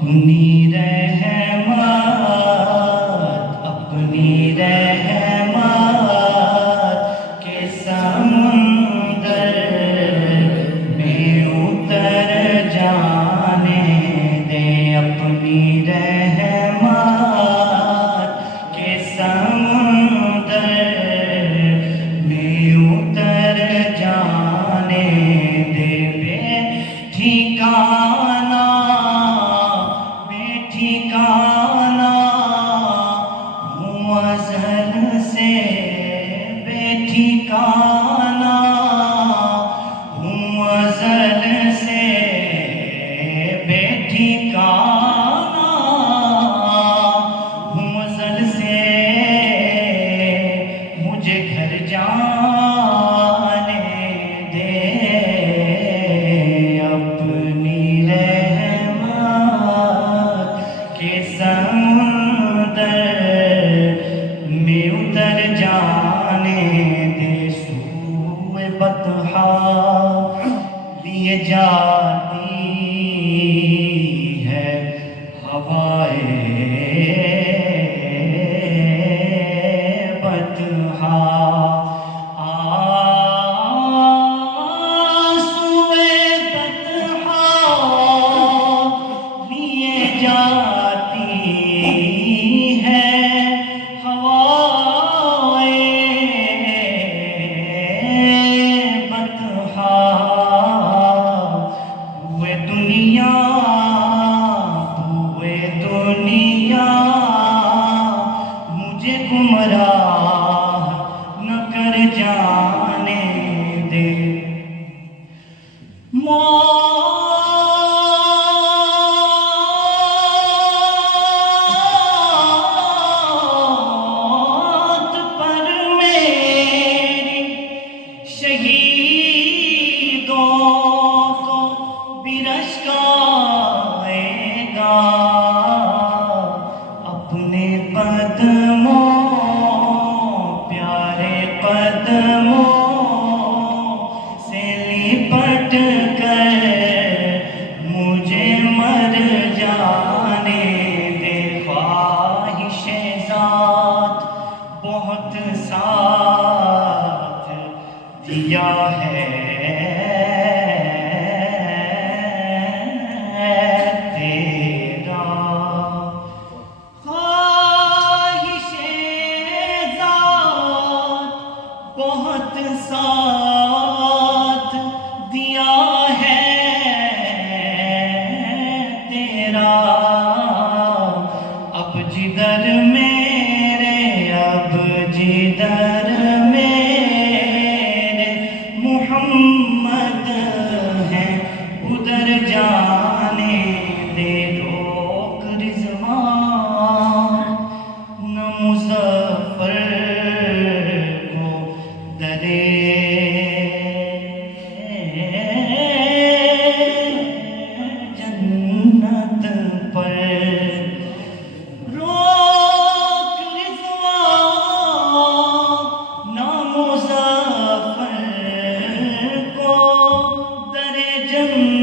اپنی رحمت کے سمندر میں اتر جانے دے، اپنی رحمت کے سمندر میں اتر جانے دے، بے ٹھکانہ ہوں ازل سے، بے ٹھکانہ ہوں ازل سے، بے ٹھکانہ ہوں ازل سے، مجھے گھر جانے دے، اپنی رحمت کے سمندر میں اتر جانے دے، سوئے بطحا لیے جاتی ہے ہوائے بطحا، سوئے بطحا لیے جاتی ہے ہوائے بطحا، بوئے دنیا مجھے گمراہ نہ کر جانے دے، موت پر میری شہیدوں کو بھی رشک آئے گا، اپنے قدموں پیارے قدموں سے لپٹ کر مجھے مر جانے دے، خواہش ذات بہت ساتھ دیا ہے تیرا، خواہش ذات بہت ساتھ دیا ہے تیرا، اب جدھر میرے محمد ہیں ادھر جانے دے، روک رضوان نہ مظفر کو درے جنت پر، روک رضوان نہ مظفر کو درے جنت